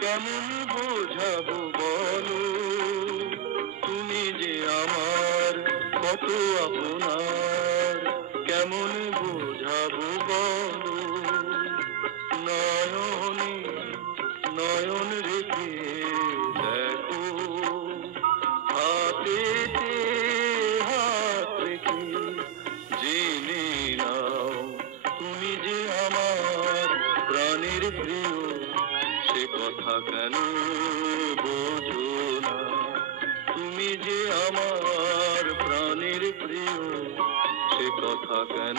কেমন বোঝাবো বলো, তুমি যে আমার কত আপনার, কেমন বোঝাবো বলো। নয়নে নয়ন রেখে দেখো, হাতেতে হাত রেখে জেনে নাও, তুমি যে আমার প্রাণের প্রিয়, সে কথা কেন বোঝো না। তুমি যে আমার প্রাণের প্রিয়, সে কথা কেন